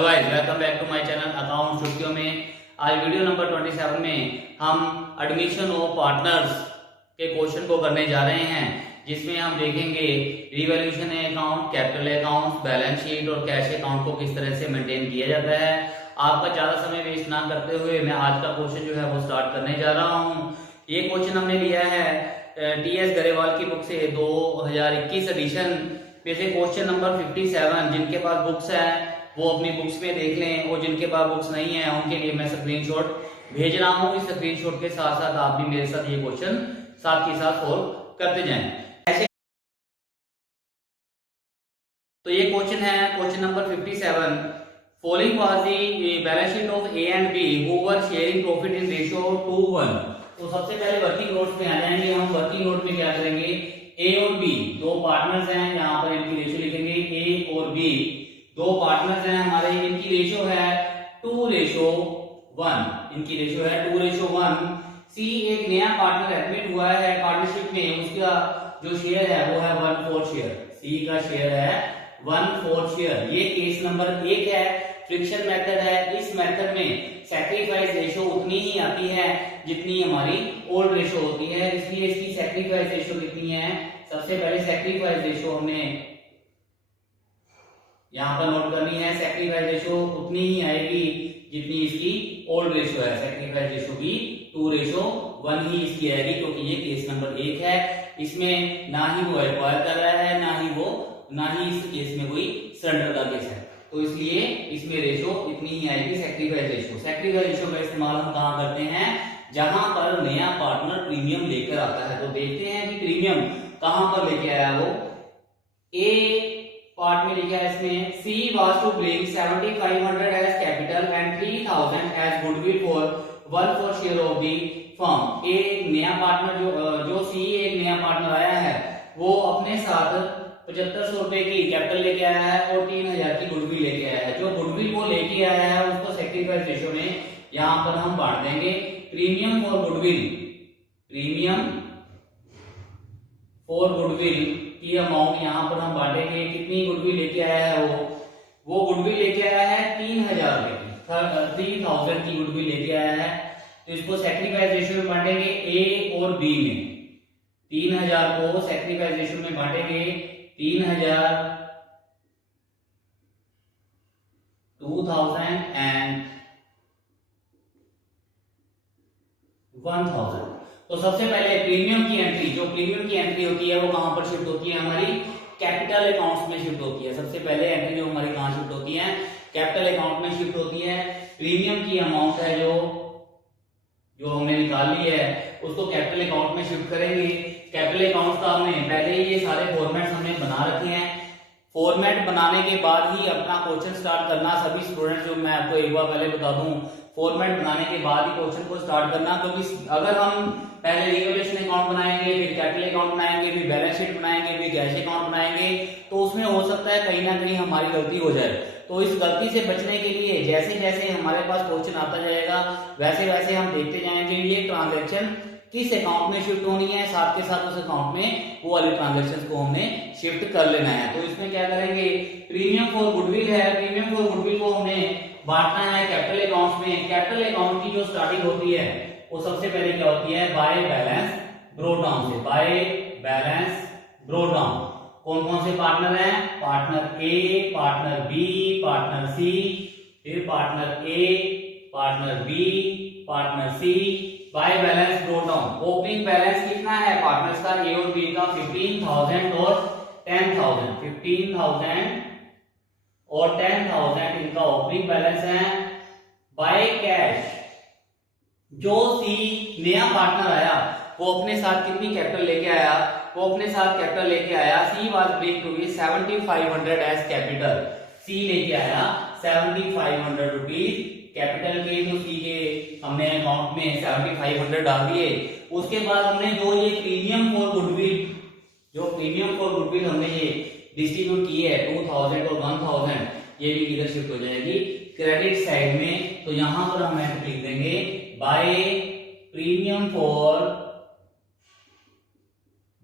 Guys welcome back to my channel account छुट्टियों में। आज वीडियो नंबर 27 में हम एडमिशन ऑफ पार्टनर्स के क्वेश्चन को करने जा रहे हैं, जिसमें हम देखेंगे revaluation account, capital account, balance sheet और कैश अकाउंट को किस तरह से मेंटेन किया जाता है। आपका ज्यादा समय वेस्ट ना करते हुए मैं आज का क्वेश्चन जो है वो स्टार्ट करने जा रहा हूँ। ये क्वेश्चन हमने लिया है टीएस गरेवाल की बुक से 2021 एडिशन में से क्वेश्चन नंबर 57। जिनके पास बुक्स है वो अपनी बुक्स में देख लें, और जिनके पास बुक्स नहीं है उनके लिए मैं स्क्रीनशॉट भेज रहा हूँ। इस स्क्रीनशॉट के साथ साथ आप भी मेरे साथ ये क्वेश्चन साथ के साथ सॉल्व करते जाएं। ऐसे तो ये क्वेश्चन है question number 57। Following was the balance sheet of A and B who were sharing profit in ratio 2:1। तो सबसे पहले वर्किंग नोट्स में आ जाएंगे। हम वर्किंग नोट में क्या करेंगे, ए और बी दो पार्टनर्स हैं, यहाँ पर इनकी रेशियो लिखेंगे ए और बी दो पार्टनर्स हैं हमारे। इनकी रेशियो है 2:1। इनकी रेशियो है 2:1। सी एक नया पार्टनर एडमिट हुआ है पार्टनरशिप में, उसका जो शेयर है वो है 1/4 शेयर। सी का शेयर है 1/4 शेयर। ये केस नंबर 1 है, फ्रिक्शन मेथड है। इस मेथड में सैक्रिफाइस रेशियो उतनी ही आती है जितनी हमारी ओल्ड रेशियो होती है, इसलिए इसकी सैक्रिफाइस रेशियो कितनी है। सबसे पहले सैक्रिफाइस रेशियो हमने यहां पर नोट करनी है। सैक्रिफाइस रेशियो उतनी ही आएगी जितनी इसकी ओल्ड रेशियो है। सैक्रिफाइस रेशियो भी 2:1 ही इसकी आएगी, क्योंकि ये केस नंबर 1 है। इसमें ना ही वो एक्वायर कर रहा है ना ही इस केस में कोई सरेंडर का केस है, तो इसलिए इसमें रेशियो इतनी ही आएगी सैक्रिफाइस रेशियो। सैक्रिफाइस रेशियो का इस्तेमाल हम कहां करते हैं, जहां पर नया पार्टनर प्रीमियम लेकर आता है। तो देखते हैं कि प्रीमियम कहां पर लेके आया वो। ए पार्ट में लिखा है इसमें C was to bring 7500 as capital and 3000 as goodwill for 1/4 share of the firm। एक नया पार्टनर जो C एक नया पार्टनर आया है वो अपने साथ 7500 रुपए की कैपिटल लेके आया है और 3000 की गुडविल लेके आया है। जो गुडविल वो लेके आया है उसको सैक्रिफाइस रेशियो में यहाँ पर हम बांट देंगे। प्रीमियम फॉर गुडविल की अमाउंट यहाँ पर हम बांटेंगे। कितनी गुडविल लेके आया है वो गुडविल लेके आया है 3000 रुपए की, 3000 की गुडविल लेके आया है। तो इसको सैक्रिफाइस रेशियो में बांटेंगे ए और बी में। 3000 को सैक्रिफाइस रेशियो में बांटेंगे 3000, 2000 एंड 1000। तो सबसे पहले प्रीमियम की एंट्री, जो प्रीमियम की एंट्री होती है वो कहां पर शिफ्ट होती है, हमारी कैपिटल अकाउंट्स में शिफ्ट होती है। सबसे पहले एंट्री जो हमारी कहां शिफ्ट होती है, कैपिटल अकाउंट में शिफ्ट होती है। प्रीमियम की अमाउंट है जो हमने निकाल ली है उसको कैपिटल अकाउंट में शिफ्ट करेंगे। कैपिटल अकाउंट का हमने पहले ही ये सारे फॉर्मेट्स हमने बना रखे हैं। फॉर्मेट बनाने के बाद ही अपना क्वेश्चन स्टार्ट करना। सभी स्टूडेंट्स जो मैं आपको एक बार पहले बता दूं, फॉर्मेट बनाने के बाद ही क्वेश्चन को स्टार्ट करना, क्योंकि अगर हम पहले रिवैल्यूएशन अकाउंट बनाएंगे, फिर कैपिटल अकाउंट बनाएंगे, फिर बैलेंस शीट बनाएंगे, फिर कैश अकाउंट बनाएंगे, तो उसमें हो सकता है कहीं ना कहीं हमारी गलती हो जाए। तो इस गलती से बचने के लिए जैसे जैसे हमारे पास क्वेश्चन आता जाएगा वैसे वैसे हम देखते जाएंगे ये ट्रांजैक्शन किस अकाउंट में शिफ्ट होनी है, साथ के साथ उस अकाउंट में वो वाली ट्रांजैक्शन को हमने शिफ्ट कर लेना है। तो इसमें क्या करेंगे, प्रीमियम फॉर गुडविल है, प्रीमियम फॉर गुडविल को हमने बांटना है कैपिटल अकाउंट में। कैपिटल अकाउंट की जो स्टार्टिंग होती है वो सबसे पहले क्या होती है, बाय बैलेंस ब्रोट डाउन से। बाय बैलेंस ब्रोट डाउन कौन कौन से पार्टनर हैं, partner A, partner B, partner C, फिर partner A, partner B, partner C. By balance brought down opening balance कितना है पार्टनर्स का, ए और बी का 15,000 और 10,000। 15,000 और 10,000 इनका ओपनिंग बैलेंस है। बाय कैश जो सी नया पार्टनर आया वो अपने साथ कितनी कैपिटल लेके आया, वो अपने साथ कैपिटल लेके आया। C was bring to be 7500 as capital. C लेके आया 7500 रुपीज कैपिटल के, तो सी के हमने अकाउंट में 7500 डाल दिए। उसके बाद हमने जो ये प्रीमियम फॉर गुडविल हमने ये डिस्ट्रीब्यूट की है 2000 और 1000, ये भी इधर शिफ्ट हो जाएगी क्रेडिट साइड में। तो यहां पर हम लिख देंगे बाय प्रीमियम फॉर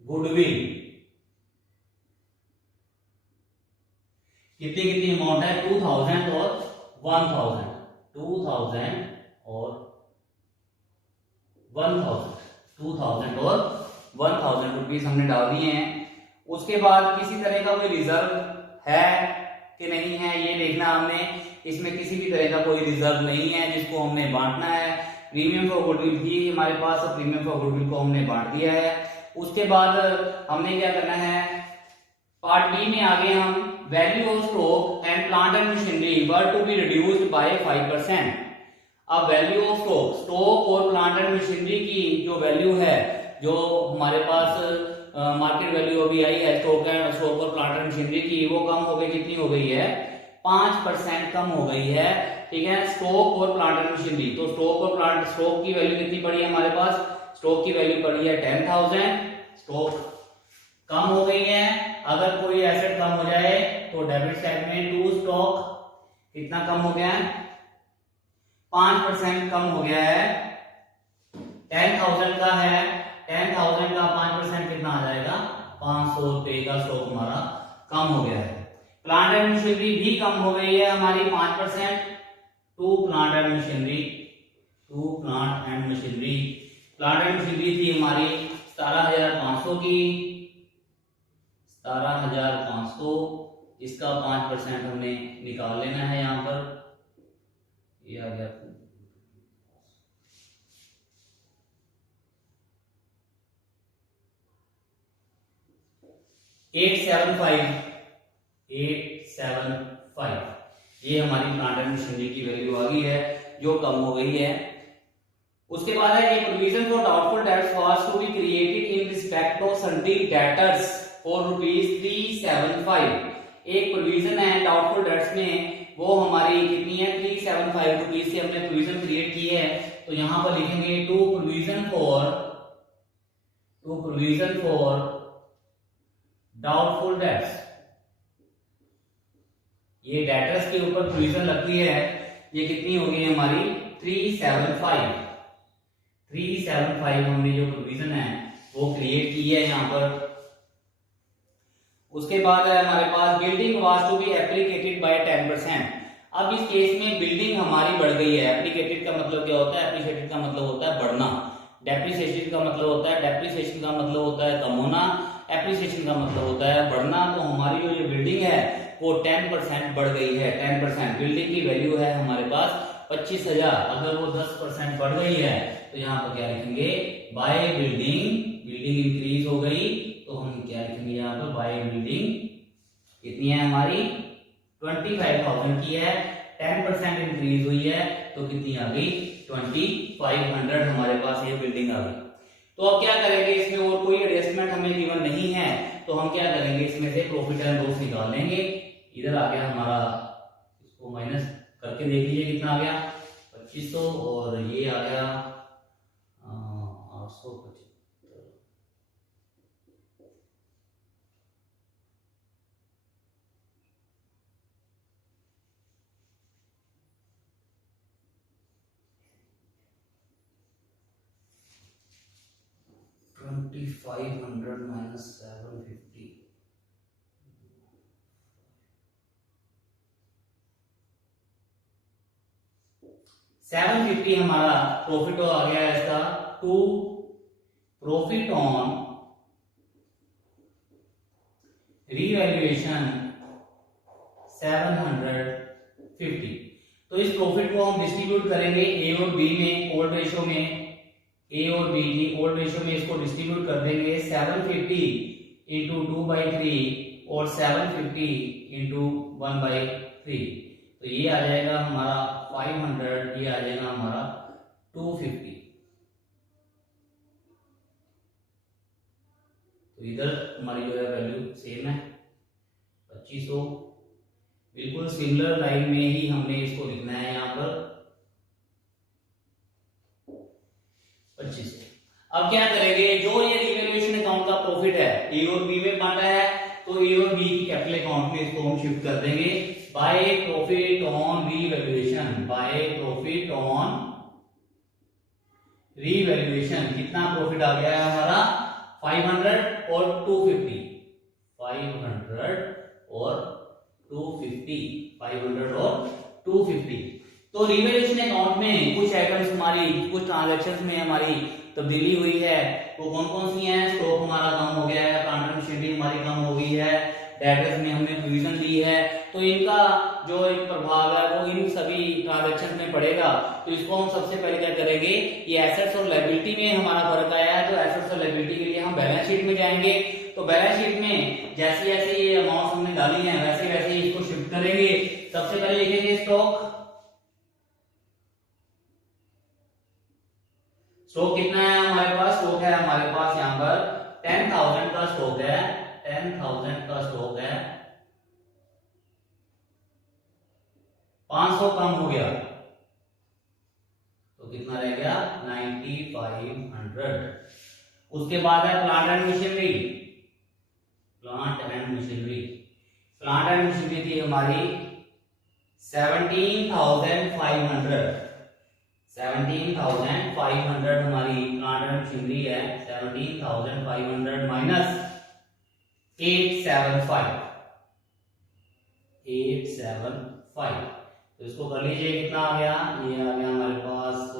गुडविल। कितनी कितनी अमाउंट है, 2000 और 1000, 2000 और 2000 और 1000 रुपीज हमने डाल दिए हैं। उसके बाद किसी तरह का कोई रिजर्व है कि नहीं है ये देखना हमने। इसमें किसी भी तरह का कोई रिजर्व नहीं है जिसको हमने बांटना है। प्रीमियम फॉर गुडविल थी हमारे पास, और प्रीमियम फॉर गुडविल को हमने बांट दिया है। उसके बाद हमने क्या करना है, पार्ट बी में आगे हम value of stock and plant and machinery were to be reduced by 5%। अब वैल्यू ऑफ स्टॉक और प्लांट एंड मशीनरी की जो वैल्यू है, जो हमारे पास मार्केट वैल्यू अभी आई है स्टॉक और प्लांट एंड मशीनरी की, वो कम हो गई, कितनी हो गई है, 5% कम हो गई है। ठीक है, स्टॉक और प्लांट एंड मशीनरी। तो स्टॉक की वैल्यू कितनी पड़ी है हमारे पास, स्टॉक की वैल्यू पड़ी है 10,000, स्टॉक कम हो गई है। अगर कोई एसेट कम हो जाए तो डेबिट साइड में टू स्टॉक कितना कम हो गया है, 5% कम हो गया है। 10,000 का है, 10,000 का 5% कितना आ जाएगा, 500 रुपए का स्टॉक हमारा कम हो गया है। प्लांट एंड मशीनरी भी कम हो गई है हमारी 5%। टू प्लांट एंड मशीनरी थी हमारी 17,500 की, 17,500, इसका 5% हमने निकाल लेना है यहां पर, ये आ गया 875, ये हमारी प्लांट एंड मशीनरी की वैल्यू आ गई है जो कम हो गई है। उसके बाद है कि provision for doubtful debts was to be created in respect of sundry debtors for ₹375। एक प्रोविजन है डाउटफुल डेट्स में, वो हमारी कितनी है, ₹375 से हमने प्रोविजन क्रिएट की है। तो यहां पर लिखेंगे to provision for doubtful debts. ये डेटर्स के ऊपर प्रोविजन लगती है, ये कितनी होगी हमारी 375 हमने जो प्रोविजन है वो क्रिएट की है यहां पर। उसके बाद है हमारे पास building was to be applicated by 10%। अब इस केस में बिल्डिंग हमारी बढ़ गई है। एप्लीकेटेड का मतलब क्या होता है, एप्लीकेटेड का मतलब होता है बढ़ना, डेप्रिसिएशन का मतलब होता है कम होना, एप्रिसिएशन का मतलब होता है बढ़ना। तो हमारी जो ये बिल्डिंग है वो 10% बढ़ गई है। 10% बिल्डिंग की वैल्यू है हमारे पास 25,000, अगर वो 10% बढ़ गई है तो यहाँ पर क्या लिखेंगे, बाय बिल्डिंग इंक्रीज हो गई, तो हम क्या लिखेंगे यहाँ पर, बाय बिल्डिंग कितनी है हमारी 25,000 की है, 10% इंक्रीज हुई है तो कितनी आ गई, 2500 हमारे पास ये बिल्डिंग आ गई। तो अब क्या करेंगे, इसमें और कोई एडजस्टमेंट हमें गिवन नहीं है, तो हम क्या करेंगे, इसमें से प्रॉफिट एंड लॉस निकाल लेंगे। इधर आ गया हमारा, इसको माइनस करके देख लीजिए कितना आ गया, 2500, और ये आ गया 875। 2500 minus 750, 750 हमारा प्रॉफिट आ गया है इसका। To profit on revaluation 750। तो इस प्रॉफिट को हम डिस्ट्रीब्यूट करेंगे ए और बी में, ओल्ड रेशो में, ए और बी की ओल्ड रेशो में इसको डिस्ट्रीब्यूट कर देंगे। 750 इंटू 2/3 और 750 इंटू 1/3, तो ये आ जाएगा हमारा 500, ये आ जाएगा हमारा 250। तो इधर हमारी जो है वैल्यू सेम है 2500, बिल्कुल सिमिलर लाइन में ही हमने इसको लिखना है यहाँ पर 2500। अब क्या करेंगे, जो ये रिवैल्यूएशन अकाउंट का प्रॉफिट है ए और बी में बांटा है, तो ए और बी की कैपिटल अकाउंट में इसको हम शिफ्ट कर देंगे by profit on revaluation. By profit on revaluation कितना प्रॉफिट आ गया है हमारा 500 और 250, 500 और 250, 500 और 250। तो रिवैल्यूएशन अकाउंट में कुछ आइटम्स हमारी, कुछ ट्रांजैक्शंस में हमारी तब्दीली हुई है। वो कौन कौन सी हैं? स्टॉक हमारा कम हो गया है, प्लांट एंड मशीनरी हमारी कम हो गई है, डेटर्स में हमने प्रोविजन ली है। तो इनका जो एक प्रभाव है वो इन सभी ट्रांजैक्शन में पड़ेगा। तो इसको हम सबसे पहले क्या करेंगे, ये एसेट्स और लायबिलिटी में हमारा फर्क आया है, तो एसेट्स और लायबिलिटी के लिए हम बैलेंस शीट में जाएंगे। तो बैलेंस शीट में जैसे जैसे ये अमाउंट हमने डाली है वैसे वैसे इसको शिफ्ट करेंगे। सबसे पहले लिखेंगे स्टॉक। स्टॉक कितना है हमारे पास? स्टॉक है हमारे पास यहाँ पर 10,000 का स्टॉक है, 10,000 का स्टॉक है। 500 कम हो गया तो कितना रह गया? 9500। उसके बाद है plant and machinery. Plant and machinery, plant and machinery थी हमारी 17,500। 17,500 हमारी प्लांट एंड मशीनरी है। 17,500 माइनस 875। 875 तो इसको कर लीजिए, कितना आ गया? ये आ गया हमारे पास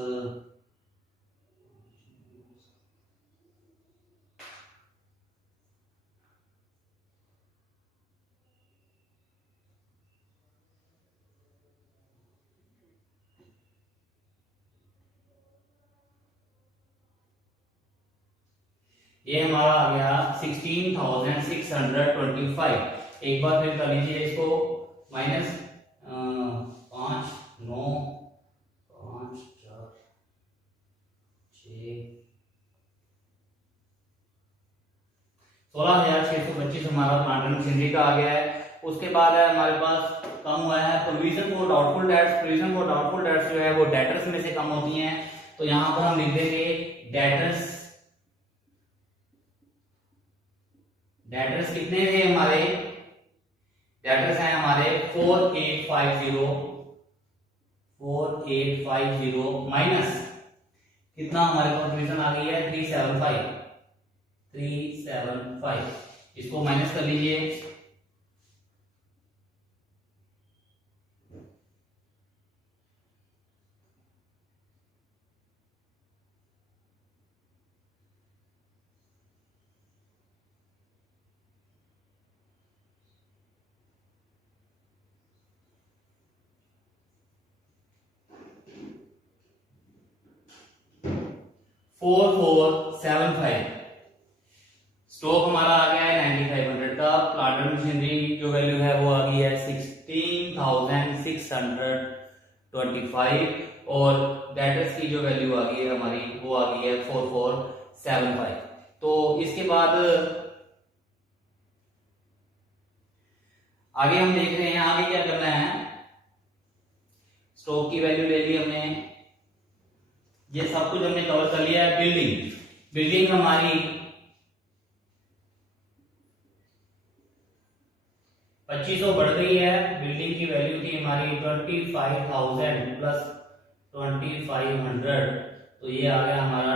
ये हमारा आ गया 16,625। एक बार फिर कर लीजिए इसको, माइनस 5 9 5 4 6 16,625 हमारा प्लांट एंड मशीनरी का आ गया है। उसके बाद है हमारे पास कम हुआ है provision for doubtful dates. Provision for doubtful dates जो है वो डेटर्स में से कम होती हैं। तो यहां पर हम लिख देंगे डेटर्स। डेटर्स कितने थे हमारे? डेटर्स हैं हमारे 4850 माइनस कितना हमारे पास प्रोविजन आ गई है 375। इसको माइनस कर लीजिए। फोर 475। स्टॉक हमारा आ गया है 9500 का। प्लांट एंड मशीनरी जो वैल्यू है वो आ गई है 16,625 और डेटर्स की जो वैल्यू आ गई है हमारी वो आ गई है 4475। तो इसके बाद आगे हम देख रहे हैं आगे क्या करना है। स्टॉक की वैल्यू ले ली हमने, ये सब कुछ हमने कवर कर लिया है। बिल्डिंग, बिल्डिंग हमारी 2500 बढ़ गई है। बिल्डिंग की वैल्यू थी हमारी 25,000 प्लस 2500 तो ये आ गया हमारा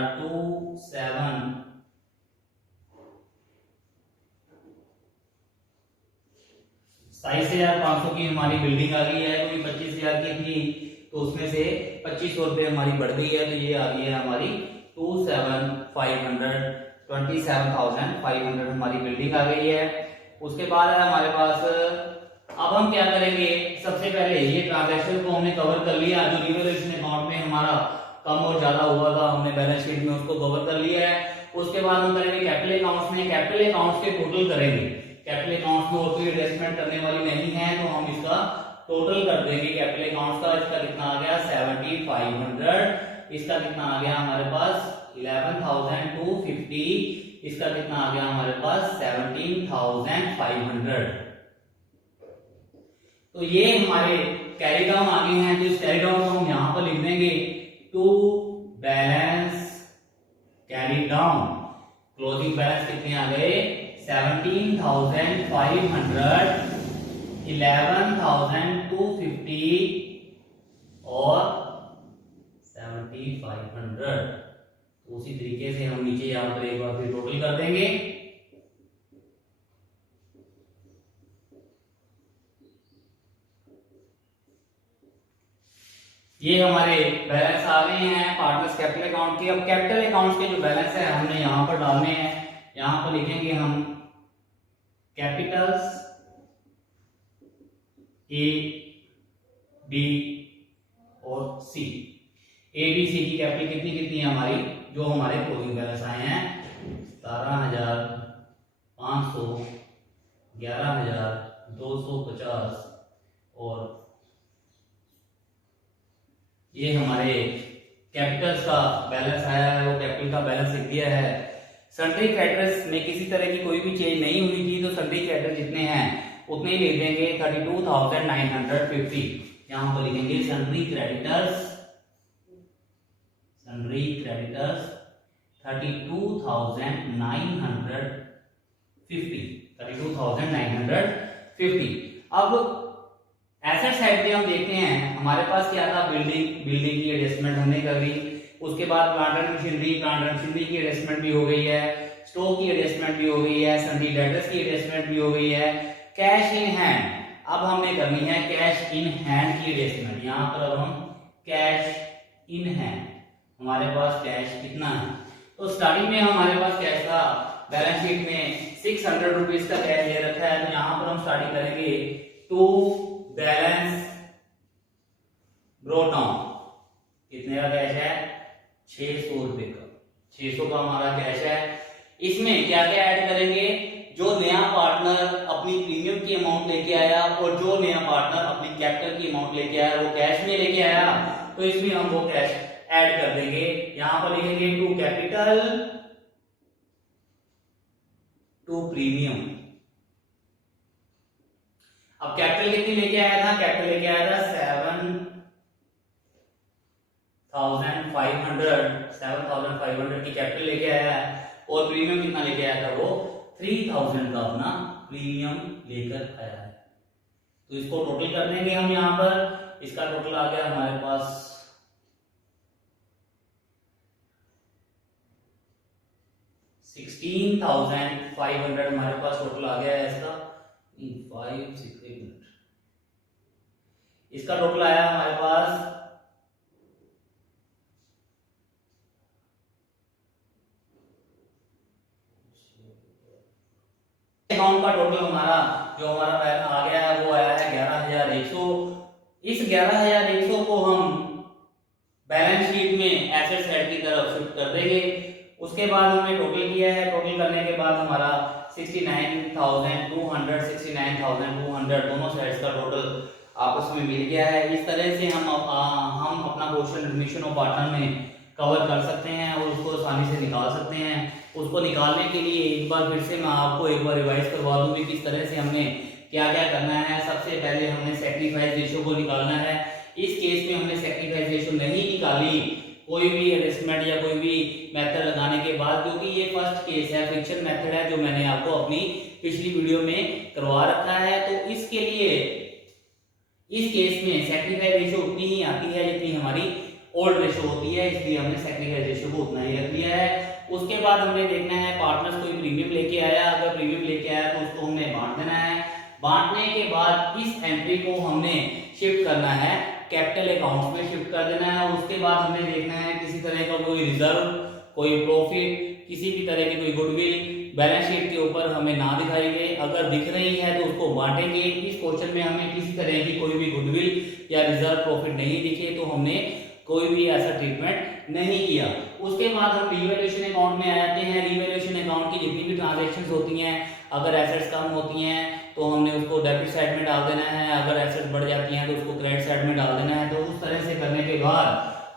27,500 की हमारी बिल्डिंग आ गई है। तो 25,000 की थी तो उसमें से 2500 रुपए हमारी बढ़ गई है। तो ये आ गई है हमारी 27,500 हमारी बिल्डिंग आ गई है। उसके बाद है हमारे पास, अब हम क्या करेंगे, सबसे पहले ये ट्रांजैक्शन को हमने कवर कर लिया। जो रिवैल्यूएशन अकाउंट में हमारा कम और ज्यादा हुआ था हमने बैलेंस शीट में उसको कवर कर लिया है। उसके बाद हम करेंगे कैपिटल अकाउंट्स में। कैपिटल अकाउंट्स के टोटल करेंगे। कैपिटल अकाउंट्स में और कोई एडजस्टमेंट करने वाली नहीं है तो हम इसका टोटल कर देंगे। कैपिटल अकाउंट्स का इसका कितना आ गया 7500। इसका कितना आ गया हमारे पास 11,250। इसका कितना आ गया हमारे पास 17,500। तो ये हमारे कैरी डाउन आ गए हैं। तो इस कैरी डाउन को हम यहां पर लिख देंगे to balance carry down. Closing balance कितने आ गए 17,500, 11,250 और 7,500। तो उसी तरीके से हम नीचे यहां पर एक बार फिर टोटल कर देंगे। ये हमारे बैलेंस आ गए हैं पार्टनर्स कैपिटल अकाउंट के। अब कैपिटल अकाउंट्स के जो बैलेंस है हमने यहाँ पर डालने हैं। यहाँ पर लिखेंगे हम कैपिटल्स ए बी और सी। ए बी सी की कैपिटल कितनी कितनी है हमारी, जो हमारे क्लोजिंग बैलेंस आए हैं 17,500, 11,250 और ये हमारे कैपिटल्स का बैलेंस आया है, वो कैपिटल का बैलेंस लिख दिया है। सन्ड्री क्रेडिटर्स में किसी तरह की कोई भी चेंज नहीं हुई थी, तो सन्ड्री क्रेडिटर जितने हैं उतने ही लिख देंगे 32,950। यहां पर लिखेंगे सन्ड्री क्रेडिटर्स 32,950। अब एसेट साइड पे हम देखते हैं हमारे पास क्या था, बिल्डिंग की एडजस्टमेंट हमने कर ली। उसके बाद प्लांट एंड मशीनरी की एडजस्टमेंट भी हो गई है, स्टॉक की एडजस्टमेंट भी हो गई है, सन्ड्री डेटर्स की एडजस्टमेंट भी हो गई है। कैश इन हैंड अब हमने करनी है कैश इन हैंड की एडजस्टमेंट। यहां पर अब हम कैश इन हैंड, हमारे पास कैश कितना है, तो स्टार्टिंग में हमारे पास कैश था बैलेंस शीट में 600 रुपीज का कैश ले रखा है। तो यहां पर हम स्टार्टिंग करेंगे टू बैलेंस ब्रॉट डाउन। कितने का कैश है, 600 रुपए का, 600 का हमारा कैश है। इसमें क्या क्या ऐड करेंगे, जो नया पार्टनर अपनी प्रीमियम की अमाउंट लेके आया और जो नया पार्टनर अपनी कैपिटल की अमाउंट लेके आया, वो कैश में लेके आया, तो इसमें हम वो कैश ऐड कर देंगे। यहां पर लिखेंगे टू कैपिटल टू प्रीमियम। अब कैपिटल कितनी लेके आया था, कैपिटल लेके आया था 7,500 की कैपिटल लेके आया है, और प्रीमियम कितना लेके आया था, वो 3,000 का अपना प्रीमियम लेकर आया है। तो इसको टोटल कर देंगे हम यहां पर। इसका टोटल आ गया हमारे पास 16,500 हमारे पास टोटल आ गया है इसका। 5 6 मिनट इसका टोटल आया हमारे पास अकाउंट का टोटल हमारा जो हमारा आ गया है वो आया है 11,100। इस 11,100 को हम बैलेंस शीट में एसेट साइड की तरफ शिफ्ट कर देंगे। उसके बाद हमने टोटल किया है, टोटल करने के बाद हमारा 69,200 दोनों साइड्स का टोटल आपस में मिल गया है। इस तरह से हम अपना क्वेश्चन एडमिशन ऑफ पार्टनर में कवर कर सकते हैं और उसको आसानी से निकाल सकते हैं। उसको निकालने के लिए एक बार फिर से मैं आपको एक बार रिवाइज करवा दूं कि किस तरह से हमने क्या क्या करना है। सबसे पहले हमने सैक्रिफाइस रेशियो को निकालना है। इस केस में हमने सैक्रिफाइस रेशियो नहीं निकाली कोई भी एडजस्टमेंट या कोई भी मेथड लगाने के बाद, क्योंकि ये फर्स्ट केस है, फ्रिक्शन मेथड है जो मैंने आपको अपनी पिछली वीडियो में करवा रखा है। तो इसके लिए इस केस में सैक्रिफाइस रेशियो उतनी ही आती है जितनी हमारी ओल्ड रेशियो होती है, इसलिए हमने सैक्रिफाइस रेशियो को उतना ही रख लिया है। उसके बाद हमने देखना है पार्टनर्स कोई प्रीमियम लेके आया, अगर प्रीमियम लेके आया तो उसको हमने बांट देना है। बांटने के बाद इस एंट्री को हमने शिफ्ट करना है, कैपिटल अकाउंट में शिफ्ट कर देना है। उसके बाद हमें देखना है किसी तरह का कोई रिजर्व, कोई प्रॉफिट, किसी भी तरह की कोई गुडविल बैलेंस शीट के ऊपर हमें ना दिखाई दे। अगर दिख रही है तो उसको बांटेंगे। इस क्वेश्चन में हमें किसी तरह की कोई भी गुडविल या रिजर्व प्रॉफिट नहीं दिखे तो हमने कोई भी ऐसा ट्रीटमेंट नहीं किया। उसके बाद हम रिवैल्यूएशन अकाउंट में आ जाते हैं। रिवैल्यूएशन अकाउंट की जितनी भी ट्रांजैक्शंस होती हैं, अगर एसेट्स कम होती हैं तो हमने उसको डेबिट साइड में डाल देना है, अगर एसेट्स बढ़ जाती हैं तो उसको क्रेडिट साइड में डाल देना है। तो उस तरह से करने के बाद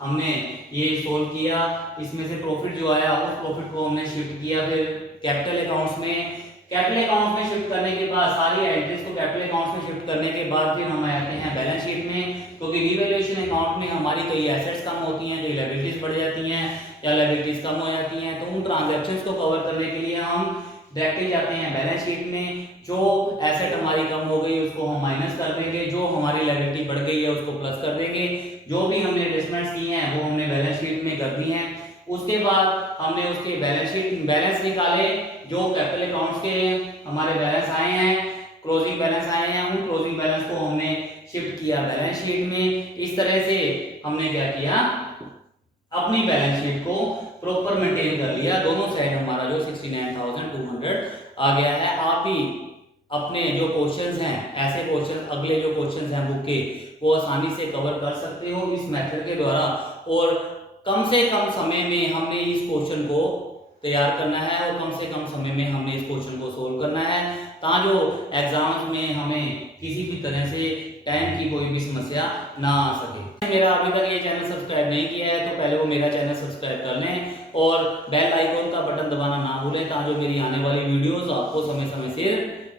हमने ये सोल्व किया। इसमें से प्रॉफिट जो आया उस प्रॉफिट को हमने शिफ्ट किया फिर कैपिटल अकाउंट्स में। कैपिटल अकाउंट में शिफ्ट करने के बाद सारी एंट्रीज को कैपिटल अकाउंट्स में शिफ्ट करने के बाद फिर हम आते हैं बैलेंस शीट में, क्योंकि रिवैल्यूएशन अकाउंट में हमारी कई एसेट्स कम होती हैं, कई लायबिलिटीज बढ़ जाती हैं या लायबिलिटीज कम हो जाती हैं। तो उन ट्रांजैक्शंस को कवर करने के लिए हम डायरेक्टली जाते हैं बैलेंस शीट में। जो एसेट हमारी कम हो गई उसको हम माइनस कर देंगे, जो हमारी लायबिलिटी बढ़ गई है उसको प्लस कर देंगे। जो भी हमने इन्वेस्टमेंट्स की हैं वो हमने बैलेंस शीट में कर दी हैं। उसके बाद हमने उसके बैलेंस निकाले, जो कैपिटल अकाउंट्स के हमारे बैलेंस आए हैं, क्लोजिंग बैलेंस आए हैं, उन क्लोजिंग बैलेंस को हमने शिफ्ट किया बैलेंस शीट में। इस तरह से हमने क्या किया, अपनी बैलेंस शीट को प्रॉपर मेंटेन कर लिया। दोनों साइड हमारा जो 69,200 आ गया है। आप भी अपने जो क्वेश्चंस हैं, ऐसे क्वेश्चन अगले जो क्वेश्चंस हैं बुक के, वो आसानी से कवर कर सकते हो इस मेथड के द्वारा। और कम से कम समय में हमने इस क्वेश्चन को तैयार करना है और कम से कम समय में हमने इस क्वेश्चन को सोल्व करना है, ताकि जो एग्जाम्स में हमें किसी भी तरह से टाइम की कोई भी समस्या ना आ सके। मेरा अभी तक ये चैनल सब्सक्राइब नहीं किया है तो पहले वो मेरा चैनल सब्सक्राइब कर लें और बेल आइकन का बटन दबाना ना भूलें, ताकि जो मेरी आने वाली वीडियोस आपको समय समय से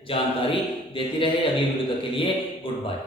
जानकारी देती रहे। अगली वीडियो तक के लिए गुड बाय।